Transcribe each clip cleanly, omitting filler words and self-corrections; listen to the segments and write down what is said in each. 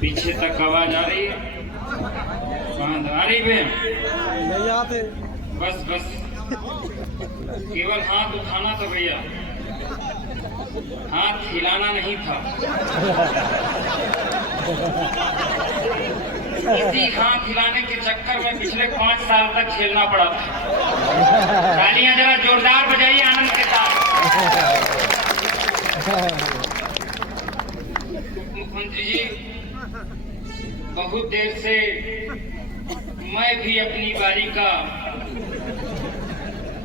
पीछे तक आवाज आ रही है? आ रही भैया? नहीं आते। बस बस, केवल हाथ उठाना था भैया, हाथ हिलाना नहीं था। इसी हाथ हिलाने के चक्कर में पिछले 5 साल तक खेलना पड़ा था। तालियां जरा जोरदार बजाइए आनंद के साथ। मुख्यमंत्री जी, बहुत देर से मैं भी अपनी बारी का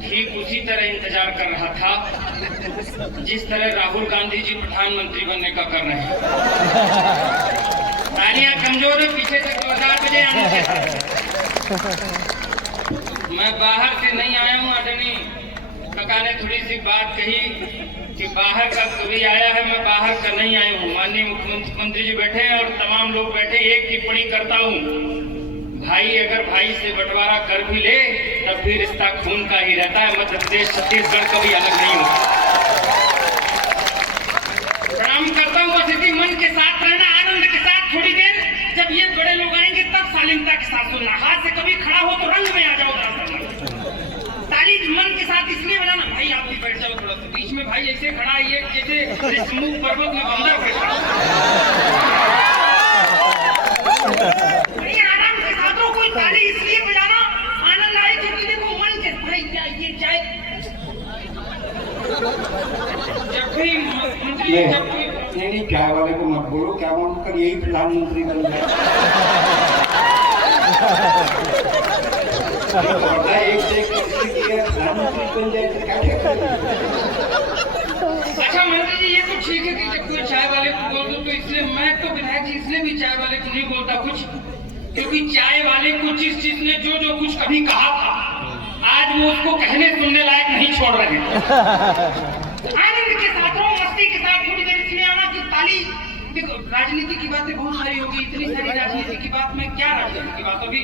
ठीक उसी तरह इंतजार कर रहा था जिस तरह राहुल गांधी जी प्रधानमंत्री बनने का कर रहे हैं। तालियां कमजोर है, पीछे से 2000 बजे आने के। मैं बाहर से नहीं आया हूँ। आदरणीय काका ने थोड़ी सी बात कही कि बाहर का कभी आया है, मैं बाहर का नहीं आया हूँ। माननीय मुख्यमंत्री जी बैठे हैं और तमाम लोग बैठे। एक टिप्पणी करता हूँ, भाई अगर भाई से बंटवारा कर भी ले तब भी रिश्ता खून का ही रहता है। मध्य प्रदेश छत्तीसगढ़ कभी अलग नहीं होता। प्रणाम करता हूँ। बस इसी मन के साथ रहना, आनंद के साथ थोड़ी देर। जब ये बड़े लोग आएंगे तब शालीनता के साथ सुनना। हाथ से कभी खड़ा हो तो रंग में आ जाओ। ताली मन के साथ इसलिए बजाना। भाई आप भी बैठ जाओ थोड़ा सा बीच में। भाई ऐसे खड़ा है ये जैसे समूह पर्वत में बंदर बैठा। आराम के साथ हो। कोई ताली इसलिए बजाना आनंद आए क्योंकि देखो मन के भाई क्या ये चाहे जब भी मंत्री जब नहीं चाय वाले को मत बोलो, क्या मानकर यही प्रधानमंत्री बन गए। एक से एक प्रधानमंत्री बन जाए तो क्या अच्छा मंत्री जी, ये तो ठीक है कि जब कोई चाय वाले को बोल दो तो इसलिए मैं तो विधायक जी इसलिए भी चाय वाले को नहीं बोलता कुछ, क्योंकि चाय वाले को जिस चीज ने जो कुछ कभी कहा था आज वो उसको कहने सुनने लायक नहीं छोड़ रहे। आनंद के साथ हो, मस्ती के साथ थोड़ी देर इसलिए आना कि ताली। देखो राजनीति की बातें बहुत सारी होगी, इतनी सारी राजनीति की बात में क्या राजनीति की बात। अभी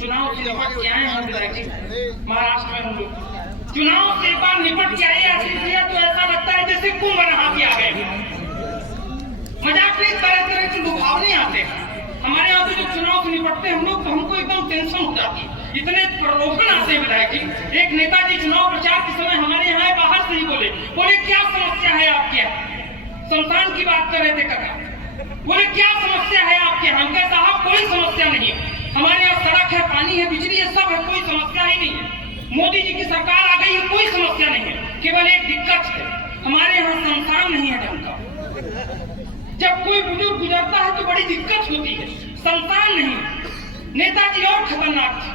चुनाव से निपट के आए हैं विधायक जी, महाराष्ट्र में हम लोग चुनाव से एक बार निपट के आए आशीष भैया, तो ऐसा लगता है जैसे कुंभ नहा के आ गए। मजाक में तरह के लुभावने आते हैं। हमारे यहाँ से जब चुनाव से निपटते हैं हम लोग तो हमको एकदम टेंशन हो जाती है, इतने प्रलोभन आते हैं विधायक जी। एक नेताजी चुनाव प्रचार के समय हमारे यहाँ बाहर से ही बोले क्या समस्या है आपके यहाँ। संस्थान की बात कर रहे थे काका, बोले क्या समस्या है आपके यहाँ। हम कहा साहब कोई समस्या नहीं है, हमारे यहाँ सड़क है, पानी है, बिजली है, सब है, कोई समस्या ही नहीं है। मोदी जी की सरकार आ गई है, कोई समस्या नहीं है। केवल एक दिक्कत है, हमारे यहाँ संस्थान नहीं है ढंग का। जब कोई बुजुर्ग गुजरता है तो बड़ी दिक्कत होती है, संस्थान नहीं। नेताजी और खतरनाक थे,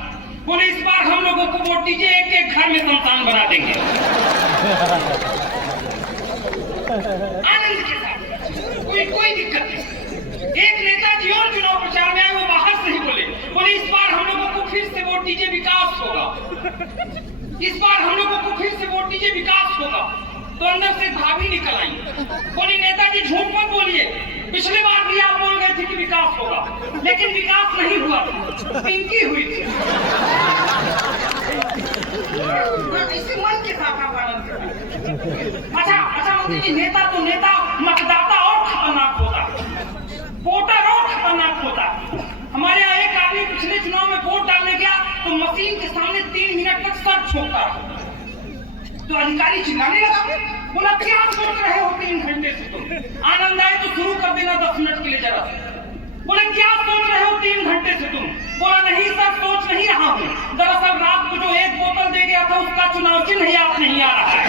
बोले इस बार हम लोगों को वोट दीजिए, एक एक घर में संस्थान बना देंगे। आनंद के साथ कोई दिक्कत नहीं। एक नेताजी और चुनाव प्रचार में आए, वो बाहर से ही बोले इस बार हम लोगों को फिर से वोट दीजिए, विकास होगा। इस बार हम लोगों को फिर से वोट दीजिए, विकास होगा। तो अंदर से भाभी निकल आई, बोली नेताजी झूठ मत बोलिए, पिछले बार भी आप बोल गए थे कि विकास होगा, लेकिन विकास नहीं हुआ, पिंकी हुई थी। इसी मन के साथ आप आनंद करते। अच्छा मंत्री जी, नेता तो नेता, मतदाता और खतरनाक होता, वोटर और खतरनाक होता। हमारे यहाँ एक आदमी पिछले चुनाव में वोट डालने गया तो मशीन के सामने 3 मिनट तक सर छोड़ता, तो अधिकारी चिल्लाने लगा, बोला क्या सोच रहे हो 3 घंटे से तुम। आनंद आए तो शुरू कर देना 10 मिनट के लिए जरा। बोले क्या सोच रहे हो 3 घंटे से तुम। बोला नहीं सर, सोच नहीं रहा हूँ, दरअसल रात को जो एक बोतल दे गया था उसका चुनाव चिन्ह याद नहीं आ रहा है।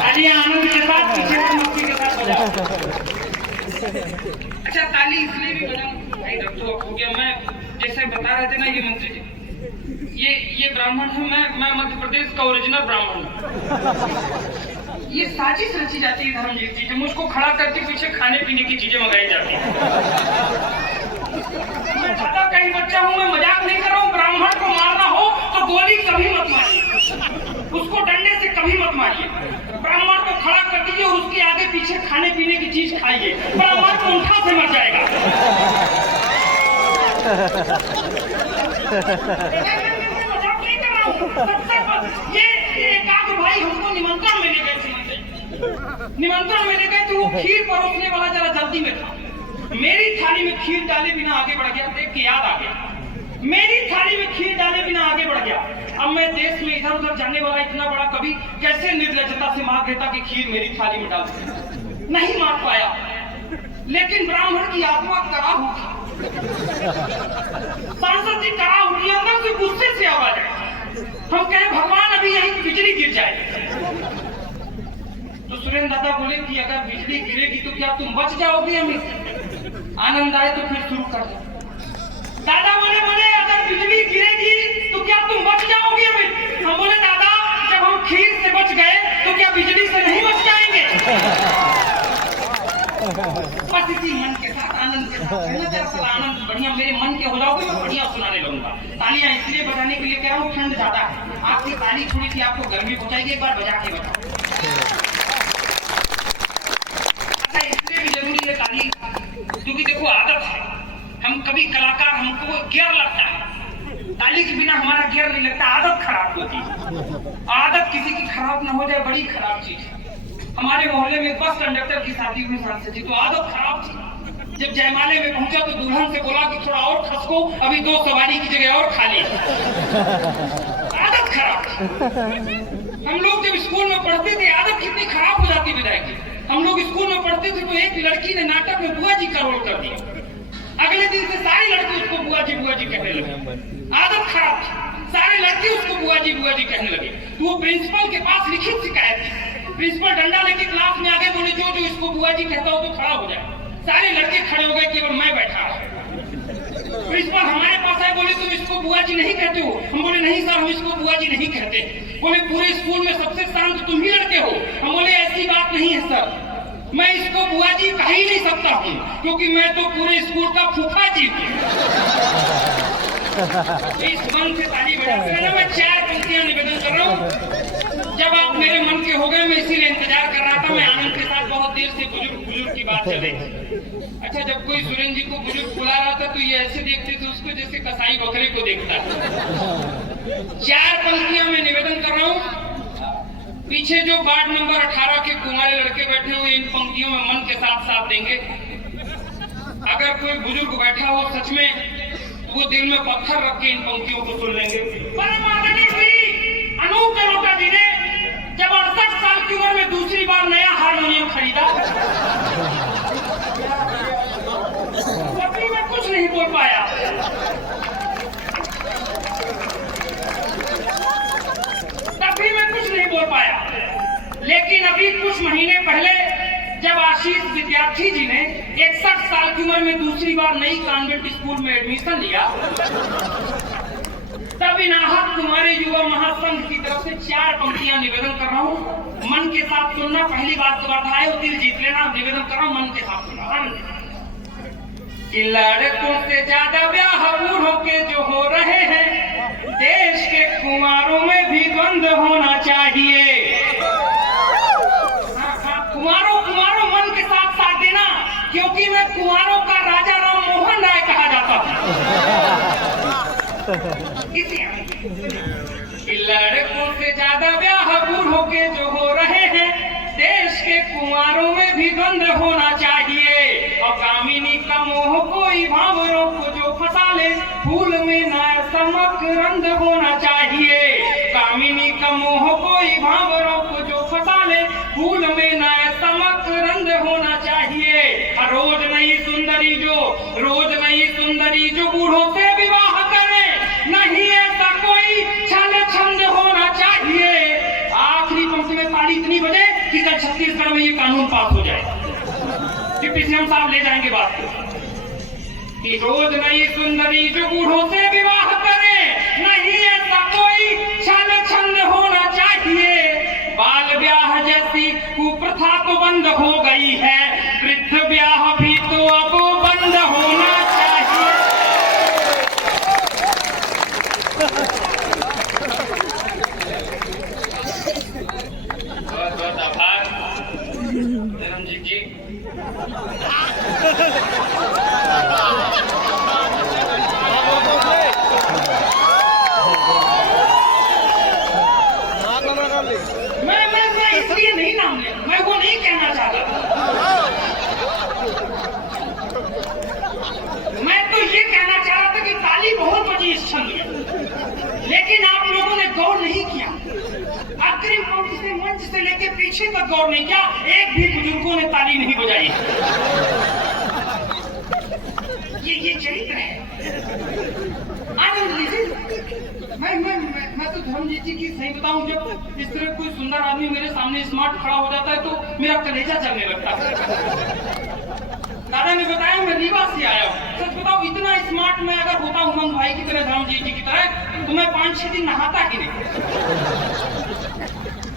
तालियां आनंद के साथ, पीछे से मस्ती के साथ बजाओ। अच्छा ताली इसलिए भी बजाऊं भाई, रख दो हो गया। मैं जैसे बता रहे थे ना ये मंत्री जी, ये ब्राह्मण है, मैं मध्य प्रदेश का ओरिजिनल ब्राह्मण हूँ। ये साजिश रची जाती है धर्मजीत जी, मुझको खड़ा करके पीछे खाने पीने की चीजें मंगाई जाती है। मैं ज्यादा कहीं बच्चा हूँ, मैं मजाक नहीं कर रहा हूँ। ब्राह्मण को मारना हो तो गोली कभी मत मारिए, उसको डंडे से कभी मत मारिए। ब्राह्मण को खड़ा कर दीजिए और उसके आगे पीछे खाने पीने की चीज खाइए, ब्राह्मण कुंठा से मर जाएगा। ये एकाध भाई हमको निमंत्रण में ले गए थे, निमंत्रण में ले गए तो वो खीर परोसने वाला जरा जल्दी में था। मेरी थाली में खीर डाले बिना आगे बढ़ गया। देख के याद आ गया, मेरी थाली में खीर डाले बिना आगे बढ़ गया। अब मैं देश में इधर उधर जाने वाला इतना बड़ा कवि कैसे निर्लज्जता से मांग लेता कि खीर मेरी थाली में डाल दे। नहीं मांग पाया, लेकिन ब्राह्मण की आत्मा कराहू था। सांसद जी कराहू की अंदर से गुस्से से आवाज आई, हम कहे भगवान अभी यहीं बिजली गिर जाए। तो सुरेंद्र दादा बोले कि अगर बिजली गिरेगी तो क्या तुम बच जाओगे? हमें आनंद आए तो फिर शुरू कर दो। दादा बोले अगर बिजली गिरेगी तो क्या तुम बच जाओगे? हमें हम बोले दादा जब हम खीर से बच गए तो क्या बिजली से नहीं बच जाएंगे? बस इसी मन के साथ आनंद के साथ कहना दरअसल आनंद बढ़िया मेरे मन के हो जाओगे, मैं बढ़िया सुनाने लगूंगा। तालियां इसलिए बजाने के लिए कह रहा हूँ, ठंड ज्यादा है, आपकी ताली थोड़ी सी आपको गर्मी पहुंचाएगी। एक बार बजा के बताओ। अच्छा इसलिए भी जरूरी है ताली, क्योंकि देखो आदत है, हम कभी कलाकार हमको गियर लगता है, ताली के बिना हमारा गियर नहीं लगता, आदत खराब होती है। आदत किसी की खराब ना हो जाए बड़ी खराब चीज है। हमारे मोहल्ले में बस कंडक्टर की शादी हुई सांसद जी, तो आदत खराब थी। जब जयमाले में पहुंचा तो दुल्हन से बोला कि थोड़ा और खसको, अभी 2 सवारी की जगह और खाली। आदत खराब। हम लोग जब स्कूल में पढ़ते थे आदत कितनी खराब हो जाती विदाई की। हम लोग स्कूल में पढ़ते थे तो एक लड़की ने नाटक में बुआ जी का रोल कर दिया, अगले दिन से सारी लड़की उसको बुआ जी कहने लगे। आदत खराब थी, सारे लड़के उसको बुआ जी कहने लगे। तो वो प्रिंसिपल के पास लिखित शिकायत थी। प्रिंसिपल डंडा लेके क्लास में आगे बोले जो इसको बुआ जी कहता हो तो खड़ा हो जाए। सारे लड़के खड़े हो गए, केवल मैं बैठा। प्रिंसिपल हमारे पास आए, बोले तुम इसको बुआ जी नहीं कहते हो? हम बोले नहीं सर, हम इसको बुआ जी नहीं कहते। बोले पूरे स्कूल में सबसे शांत तुम ही लड़के हो? हम बोले ऐसी बात नहीं है सर, मैं इसको बुआ जी कह ही नहीं सकता हूँ, क्योंकि मैं तो पूरे स्कूल का फूफा जी हूँ। इस मन से ताली बजाते रहना। मैं 4 पंक्तियां निवेदन कर रहा हूँ। जब आप मेरे मन के हो गए, मैं इसीलिए इंतजार कर रहा था। मैं आनंद के साथ बहुत देर से बुजुर्ग की बात चल रही थी। अच्छा जब कोई सुरेंद्र जी को बुजुर्ग बुला रहा था तो ये ऐसे देखते थे उसको जैसे कसाई बकरे को देखता है। 4 पंक्तियां मैं निवेदन कर रहा हूँ। पीछे जो वार्ड नंबर 18 के कुमारे लड़के बैठे हुए इन पंक्तियों में मन के साथ देंगे। अगर कोई बुजुर्ग बैठा हो सच में वो दिल में पत्थर रख के इन पंक्तियों को सुन लेंगे। अनूप जलोटा जी ने जब 68 साल की उम्र में दूसरी बार नया हारमोनियम खरीदा, तभी मैं कुछ नहीं बोल पाया। लेकिन अभी कुछ महीने पहले जब आशीष विद्यार्थी जी ने 61 साल की उम्र में दूसरी बार नई कॉन्वेंट स्कूल में एडमिशन लिया, तब इनाहत कुमारी युवा महासंघ की तरफ से 4 पंक्तियां निवेदन कर रहा हूँ। मन के साथ सुनना। पहली बात तो बताए वो दिल जीत लेना। निवेदन कर रहा हूँ, मन के साथ सुनना। कि लड़कों से ज्यादा ब्याह बूढ़ों के जो हो रहे हैं, देश के कुमारों में भी बंद होना चाहिए। कुमारों मन के साथ साथ देना, क्योंकि मैं कुमारों का राजा राम मोहन राय कहा जाता था। लड़कों से ज्यादा ब्याह बूढ़ों के जो हो रहे हैं, देश के कुमारों में भी बंद होना चाहिए। और कामिनी का मोह कोई भावरों को जो फंसा ले, फूल में नया समक रंग होना चाहिए। कामिनी का मोह कोई भावरों को जो फंसा ले, फूल में नया समक रंग होना चाहिए। रोज नई सुंदरी जो बूढ़ों से विवाह करे, नहीं ऐसा कोई छल छंद होना चाहिए। आखिरी पंक्ति में ताली इतनी बजे कि कल छत्तीसगढ़ में ये कानून पास हो जाए। डिप्टी सीएम साहब ले जाएंगे बात को कि रोज नई सुंदरी जो बूढ़ों से विवाह करे, नहीं ऐसा कोई छल छंद होना चाहिए। बाल ब्याह जैसी कुप्रथा तो बंद हो गई है, वृद्ध ब्याह भी तो अब बंद होना चाहिए। बहुत बहुत आभार धर्मजीत जी। मैं इसलिए नहीं नाम लिया, मैं वो नहीं कहना चाहता। ताली नहीं बजाई। ये चरित्र है। आनंद लीजिए। मैं तो धर्मजीत जी की सही बताऊं, जब इस तरह कोई सुंदर आदमी मेरे सामने स्मार्ट खड़ा हो जाता है तो मेरा कलेजा चलने लगता है। दादा ने बताया मैं रीवा से आया हूँ। सच बताओ, इतना स्मार्ट मैं अगर होता उमंग भाई की तरह, धर्मजीत जी की तरह, तो मैं 5-6 दिन नहाता ही नहीं।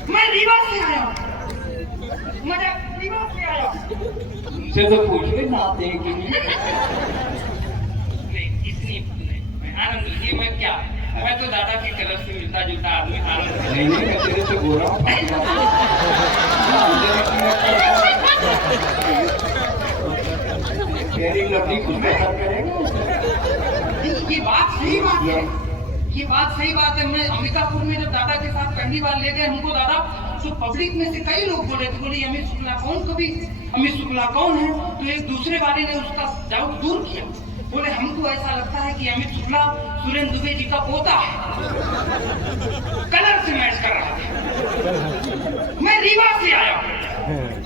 मैं रीवा से आया हूँ, मैं रीवा से आया हूँ। से तो पूछ के नहाते हैं कि नहीं? नहीं, आनंद लीजिए। मैं क्या, मैं तो दादा की कलर से मिलता जुलता आदमी। आनंद नहीं मैं तेरे से बोल रहा तेरी लवली कुछ बेहतर करेगा। ये बात सही बात है, ये बात सही बात है। मैं अंबिकापुर में जब दादा के साथ पहली बार ले गए हमको दादा, तो पब्लिक में से कई लोग बोले थे, बोले अमित शुक्ला कौन, कभी अमित शुक्ला कौन है? तो एक दूसरे वाले ने उसका डाउट दूर किया, बोले हमको ऐसा लगता है कि अमित शुक्ला सुरेंद्र दुबे जी का पोता है। कलर से मैच कर रहा था। मैं रीवा से आया हूँ।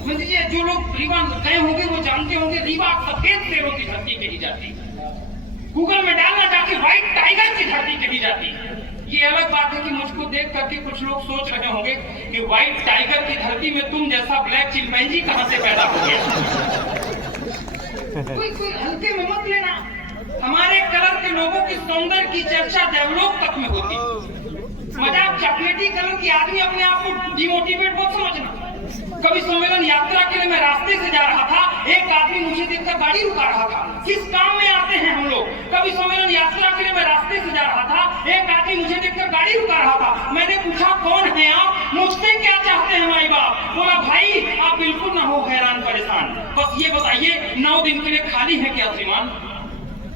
मुझे जो लोग रीवा गए होंगे वो जानते होंगे, रीवा सफेद शेरों की धरती कही जाती है। गूगल में डालना जाके व्हाइट टाइगर की धरती कही जाती है। ये अलग बात है कि मुझको देख करके कुछ लोग सोच रहे होंगे कि व्हाइट टाइगर की धरती में तुम जैसा ब्लैक चिंपैंजी कहां से पैदा हो गया। कोई हल्के में मत लेना। हमारे कलर के लोगों की सौंदर्य की चर्चा देवलोक तक में होती। मजाक चॉकलेटी कलर की आदमी अपने आप को डिमोटिवेट मत समझना। कभी सम्मेलन यात्रा के लिए मैं रास्ते से जा रहा था, एक आदमी मुझे देखकर गाड़ी रुका रहा था। किस काम में आते हैं हम लोग? कभी सम्मेलन यात्रा के लिए मैं रास्ते से जा रहा था, एक आदमी मुझे देखकर गाड़ी रुका रहा था। मैंने पूछा कौन है आप, मुझसे क्या चाहते हैं माई बाप? बोला भाई आप बिल्कुल ना हो हैरान परेशान, बस ये बताइए 9 दिन के लिए खाली है क्या श्रीमान?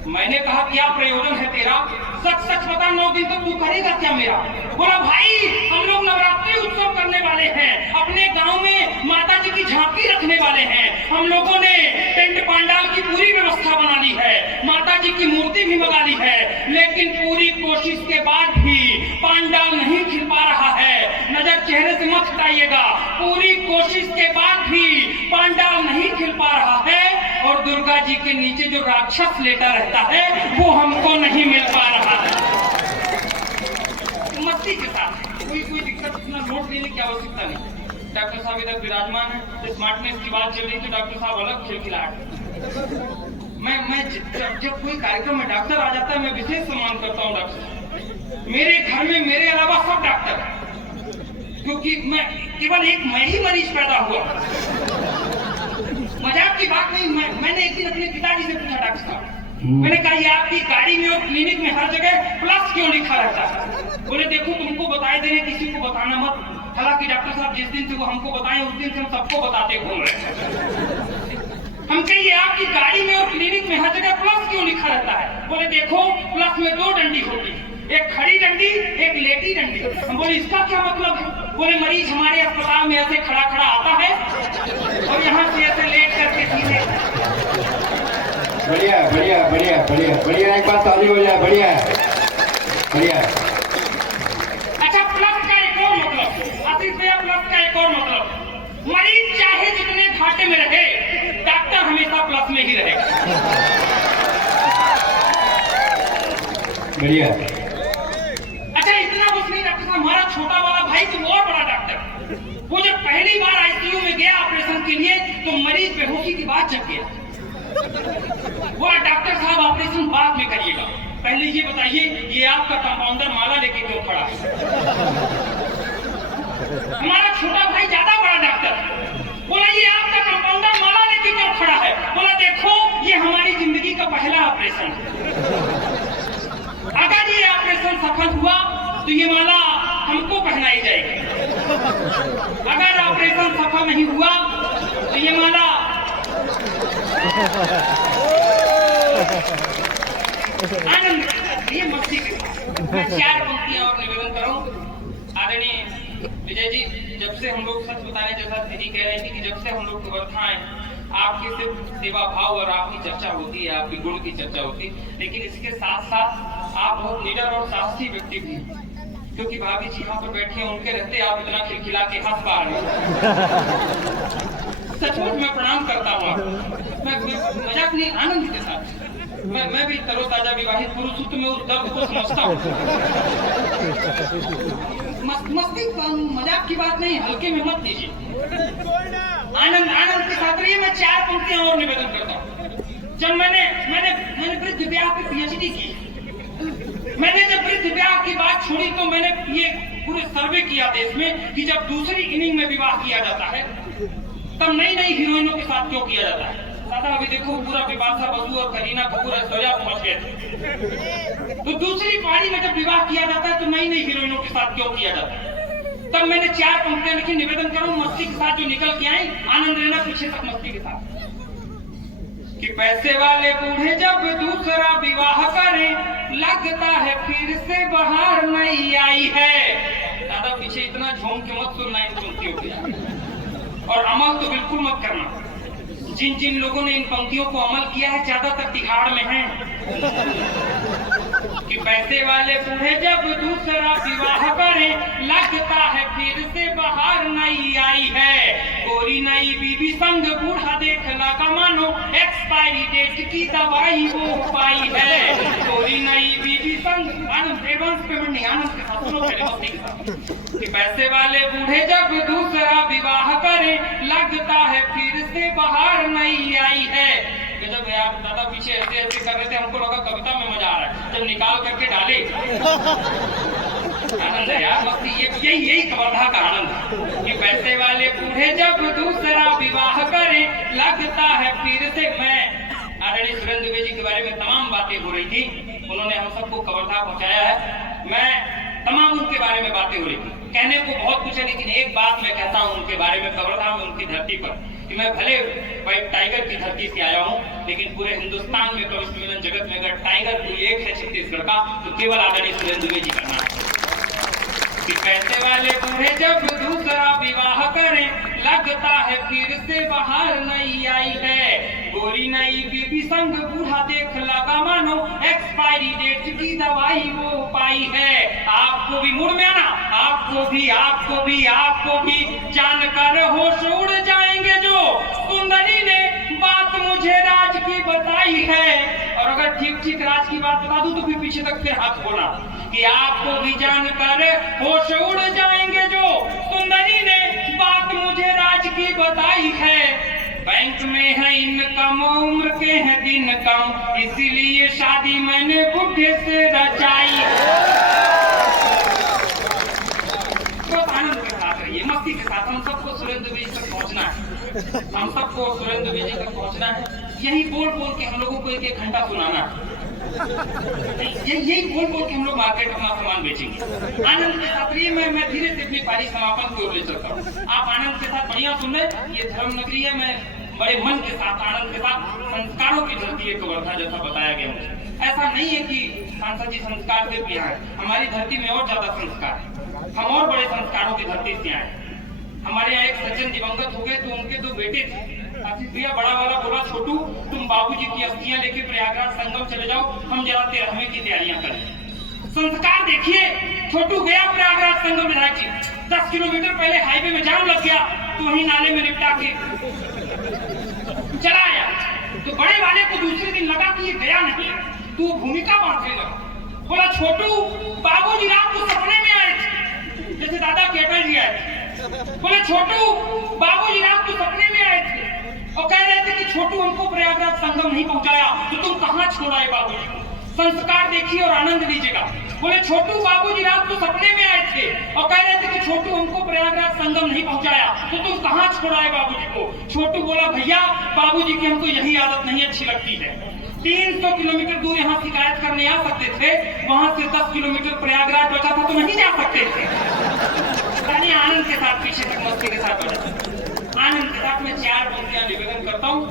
मैंने कहा क्या प्रयोजन है तेरा, सच सच बता 9 दिन तक तू करेगा क्या मेरा? बोला भाई हम लोग नवरात्रि उत्सव करने वाले हैं, अपने गांव में माता जी की झांकी रखने वाले हैं। हम लोगों ने टेंट पांडाल की पूरी व्यवस्था बना ली है, माता जी की मूर्ति भी मंगा ली है, लेकिन पूरी कोशिश के बाद भी पांडाल नहीं खिल पा रहा है। नजर चेहरे से मत हटाइएगा, पूरी कोशिश के बाद भी पांडाल नहीं खिल पा रहा है। और दुर्गा जी के नीचे जो राक्षस लेटा रहता है वो हमको नहीं मिल पा रहा है। मस्ती के साथ कोई दिक्कत, इतना नोट लेने की आवश्यकता नहीं। डॉक्टर साहब इधर विराजमान है, तो स्मार्टनेस की बात चल रही तो डॉक्टर साहब अलग खिलखिलाहट। मैं जब कोई कार्यक्रम में डॉक्टर आ जाता है मैं विशेष सम्मान करता हूँ डॉक्टर। मेरे घर में मेरे अलावा सब डॉक्टर, क्योंकि मैं केवल एक मैं ही मरीज पैदा हुआ। मजाक की बात नहीं। मैंने एक दिन अपने पिताजी से पूछा डॉक्टर साहब, मैंने कहा ये आपकी गाड़ी में और क्लिनिक में हर जगह प्लस क्यों लिखा रहता है? बोले देखो तुमको बताए देने, किसी को बताना मत। हालांकि डॉक्टर साहब जिस दिन से वो हमको बताए उस दिन से हम सबको बताते घूम रहे हैं। हम कहिए आपकी गाड़ी में और क्लिनिक में हर जगह प्लस क्यों लिखा रहता है? बोले देखो प्लस में 2 डंडी होती है, एक खड़ी डंडी एक लेटी डंडी। हम बोले इसका क्या मतलब है? बोले मरीज हमारे अस्पताल में ऐसे खड़ा खड़ा आता है और यहाँ से ऐसे लेट करके सीधे। बढ़िया बढ़िया बढ़िया बढ़िया बढ़िया, एक बात ताली हो जाए। बढ़िया बढ़िया। अच्छा प्लस का एक और मतलब, आशीष भैया प्लस का एक और मतलब, मरीज चाहे जितने घाटे में रहे डॉक्टर हमेशा प्लस में ही रहेगा। बढ़िया। अच्छा इतना कुछ नहीं डॉक्टर साहब, हमारा छोटा वाला भाई तो और बड़ा डॉक्टर, वो जब पहली बार आईसीयू में गया ऑपरेशन के लिए तो मरीज बेहोशी की बात जग गया। वो डॉक्टर साहब ऑपरेशन बाद में करिएगा, पहले ये बताइए ये आपका कंपाउंडर माला लेके क्यों खड़ा है? हमारा छोटा भाई ज्यादा बड़ा डॉक्टर बोला ये आपका कंपाउंडर माला लेके क्यों खड़ा है? बोला देखो ये हमारी जिंदगी का पहला ऑपरेशन है, अगर ये ऑपरेशन सफल हुआ तो ये माला हमको पहनाई जाएगी, अगर ऑपरेशन सफल नहीं हुआ तो ये माला आनंद। ये मस्ती के मैं 4 पंक्तियां और निवेदन करूं। आदरणीय विजय जी, जब से हम लोग सच बताने जैसा दीदी कह रही थी कि जब से हम लोग व्यवस्था है आपकी सिर्फ सेवा भाव और आपकी चर्चा होती है, आपकी गुण की चर्चा होती है, लेकिन इसके साथ साथ आप बहुत निडर और साहसी व्यक्ति भी हैं, क्योंकि भाभी जी यहाँ पर बैठी हैं, उनके रहते आप इतना खिलखिला के हंस पा रहे हैं। सचमुच मैं प्रणाम करता हूँ। मैं मजाक नहीं, आनंद के साथ। मैं भी तरोताजा विवाहित पुरुष हूँ, तो मैं उस दर्द को समझता हूँ। मस्ती मजाक की बात नहीं, हल्के में मत लीजिए। आनंद के साथ रहिए। मैं 4 पंक्तियां और निवेदन करता हूँ। जब मैंने वृद्ध ब्याह पे PhD की, मैंने जब वृद्ध ब्याह की बात छोड़ी तो मैंने ये पूरे सर्वे किया देश में कि जब दूसरी इनिंग में विवाह किया जाता है तब नई हीरोइनों के साथ क्यों किया जाता है। दादा अभी देखो पूरा बिपाशा बसु और करीना कपूर ऐश्वर्या पहुंच गए। तो दूसरी पारी में जब विवाह किया जाता है तो नई हीरोइनों के साथ क्यों किया जाता है। तब मैंने 4 पंक्तियां लिखी, निवेदन करूं मस्ती के साथ जो निकल के आई, आनंद लेना पीछे तक मस्ती के साथ। कि पैसे वाले बूढ़े जब दूसरा विवाह करें लगता है फिर से बाहर नहीं आई है। दादा पीछे इतना झोंक के मत सुनना इन पंक्तियों को, और अमल तो बिल्कुल मत करना। जिन लोगों ने इन पंक्तियों को अमल किया है ज्यादातर तिहाड़ में हैं। कि पैसे वाले बूढ़े जब दूसरा विवाह करें लगता है फिर से बाहर नहीं आई है। गोरी नई बीबी संग बूढ़ा देख लगा मानो एक्सपायरी डेट की दवाई वो पाई है। गोरी नई बीबी संग आनंद एडवांस पेमेंट नहीं, आनंद के साथ सुनो पहले मस्ती के साथ। कि पैसे वाले बूढ़े जब दूसरा विवाह करें लगता है फिर से बाहर नहीं आई है। जब यार दादा पीछे ऐसे कर रहे थे, हमको लगा कविता में मजा आ रहा है, जब निकाल करके डाले आनंद है यार मस्ती। यही कवर्धा का आनंद। कि पैसे वाले बूढ़े जब दूसरा विवाह करें लगता है फिर से। मैं आदरणीय सुरेंद्र दुबे जी के बारे में तमाम बातें हो रही थी, उन्होंने हम सबको कवर्धा पहुंचाया है। मैं तमाम उनके बारे में बातें हो रही थी, कहने को बहुत कुछ है, लेकिन एक बात मैं कहता हूँ उनके बारे में, कवर्धा में उनकी धरती पर, कि मैं भले व्हाइट टाइगर की धरती से आया हूँ, लेकिन पूरे हिंदुस्तान में कवि सम्मेलन जगत में अगर टाइगर कोई एक है छत्तीसगढ़ का तो केवल आदरणीय सुरेंद्र दुबे जी का नाम है। कि पैसे वाले बूढ़े जब दूसरा विवाह करें लगता है फिर से बाहर नहीं आई है। गोरी नई बीबी संग बूढ़ा देख लगा मानो एक्सपायरी डेट की दवाई वो पाई है। आपको भी मुड़ में आना, आपको भी जानकर होश उड़ जाएंगे जो सुंदरी ने बात मुझे राज की बताई है। और अगर ठीक राज की बात बता दूं तो फिर पीछे तक फिर हाथ खोला। कि आपको भी जानकर होश उड़ जाएंगे जो सुंदरी ने बात मुझे राज की बताई है। बैंक में है इनकम, उम्र के हैं दिन कम, इसीलिए शादी मैंने बुढ़े से रचाई। तो आनंद के साथ रहिए, मस्ती के साथ। हम सबको सुरेंद्र दुबे तक पहुंचना है, हम सबको सुरेंद्र दुबे तक पहुंचना है। यही बोल के हम लोगों को 1 घंटा सुनाना है, यही बोल के हम लोग मार्केट अपना सामान बेचेंगे। आनंद के साथ रहिए। मैं धीरे से अपनी पारी समापन की ओर ले चलता हूँ। आप आनंद के साथ बढ़िया सुन रहे। ये धर्म नगरी है, मैं बड़े मन के साथ आनंद के साथ, संस्कारों की धरती है कवर्धा, जैसा बताया गया मुझे। ऐसा नहीं है कि सांसद जी संस्कार सिर्फ यहाँ है, हमारी धरती में और ज्यादा संस्कार है, हम और बड़े संस्कारों की धरती से आए। हमारे यहाँ एक सज्जन दिवंगत हो गए तो उनके 2 बेटे थे। आशीष भैया बड़ा वाला बोला, छोटू तुम बाबूजी की अस्थियां लेके प्रयागराज संगम चले जाओ, हम जरा 13वीं की तैयारियां करें। संस्कार देखिए, छोटू गया प्रयागराज संगम विधायक जी, 10 किलोमीटर पहले हाईवे में जाम लग गया तो वहीं नाले में निपटा के चला आया। तो बड़े वाले को दूसरे दिन लगा कि ये गया नहीं, तो वो भूमिका बांटने लगा। बोला छोटू बाबूजी रात को सपने में आए थे, जैसे दादा के अटल जी आए थे। बोले छोटू बाबूजी रात को सपने में आए थे और कह रहे थे कि छोटू हमको प्रयागराज संगम नहीं पहुंचाया तो तुम कहां छोड़ाए बाबूजी को। संस्कार देखिए और आनंद लीजिएगा। बोले छोटू बाबूजी रात को सपने में आए थे और कह रहे थे कि छोटू हमको प्रयागराज संगम नहीं पहुंचाया तो तुम कहां छोड़ाए बाबूजी को। छोटू बोला भैया बाबूजी की हमको यही आदत नहीं अच्छी लगती है। 300 किलोमीटर दूर यहाँ शिकायत करने आ सकते थे, वहां से 10 किलोमीटर प्रयागराज बचा था तो नहीं जा सकते थे। आनंद के साथ पीछे तक मस्ती के साथ बचा। आनंद के साथ मैं 4 पंक्तियां निवेदन करता हूँ।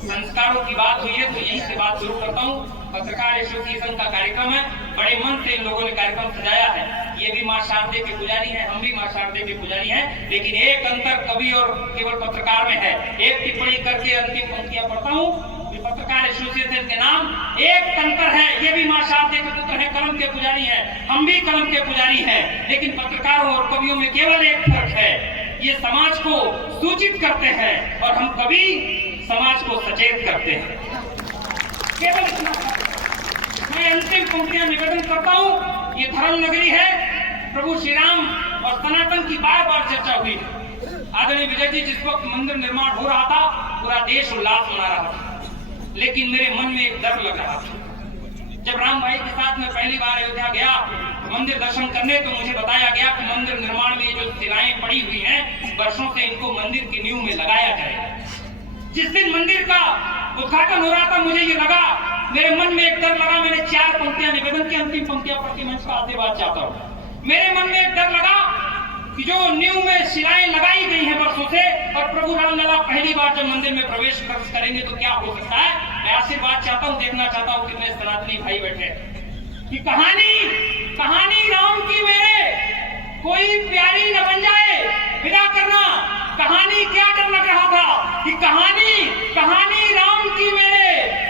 संस्कारों की बात हुई है तो यहीं से बात शुरू करता हूँ। पत्रकार एसोसिएशन का कार्यक्रम है, बड़े मन से इन लोगों ने कार्यक्रम सजाया है। ये भी माँ शारदे के पुजारी हैं, हम भी माँ शारदे के पुजारी हैं, लेकिन एक अंतर कवि और केवल पत्रकार में है। एक टिप्पणी करके अंतिम पंक्तियां पढ़ता हूँ। पत्रकार एसोसिएशन के नाम एक अंतर है, ये भी माँ शारदे के पुत्र है, कलम के पुजारी हैं, हम भी कलम के पुजारी हैं, लेकिन पत्रकारों और कवियों में केवल एक फर्क है। ये समाज को सूचित करते हैं और हम कभी समाज को सचेत करते हैं। केवल इतना मैं अंतिम पंक्तियां निवेदन करता हूं। ये धर्म नगरी है, प्रभु श्री राम और सनातन की बार बार चर्चा हुई है। आदरणीय विजय जी, जिस वक्त मंदिर निर्माण हो रहा था पूरा देश उल्लास मना रहा था, लेकिन मेरे मन में एक डर लग रहा था। जब राम भाई के साथ मैं पहली बार अयोध्या गया मंदिर दर्शन करने, तो मुझे बताया गया कि मंदिर निर्माण में जो शिलाएं पड़ी हुई हैं, वर्षों से इनको मंदिर की नींव में लगाया जाएगा। जिस दिन मंदिर का उद्घाटन हो रहा था, मुझे ये लगा, मेरे मन में एक डर लगा। मैंने 4 पंक्तियां निवेदन की अंतिम पंक्तियां पढ़ के मंच का आशीर्वाद चाहता हूँ। मेरे मन में एक डर लगा कि जो नींव में शिलाएं लगाई गई हैं वर्षों से, और प्रभु रामलला पहली बार जब मंदिर में प्रवेश करेंगे तो क्या हो सकता है। मैं आशीर्वाद चाहता हूँ, देखना चाहता हूँ कितने सनातनी भाई बैठे कि कहानी राम की मेरे कोई प्यारी न बन जाए। विदा करना कहानी, क्या डर लग रहा था कि कहानी राम की मेरे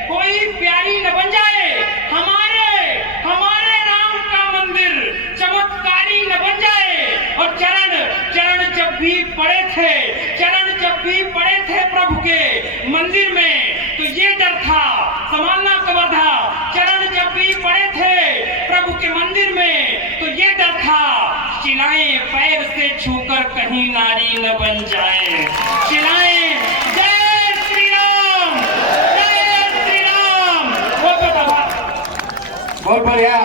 कोई प्यारी न बन जाए। हमारे राम का मंदिर चमत्कारी न बन जाए। और चरण जब भी पड़े थे प्रभु के मंदिर में, तो ये डर था, संभालना कबर था। चरण जब भी पड़े थे प्रभु के मंदिर में, तो ये डर था, शिलाएं पैर से छूकर कहीं नारी न बन जाए। शिलाएं, जय श्री राम, जय श्री राम। बहुत बढ़िया।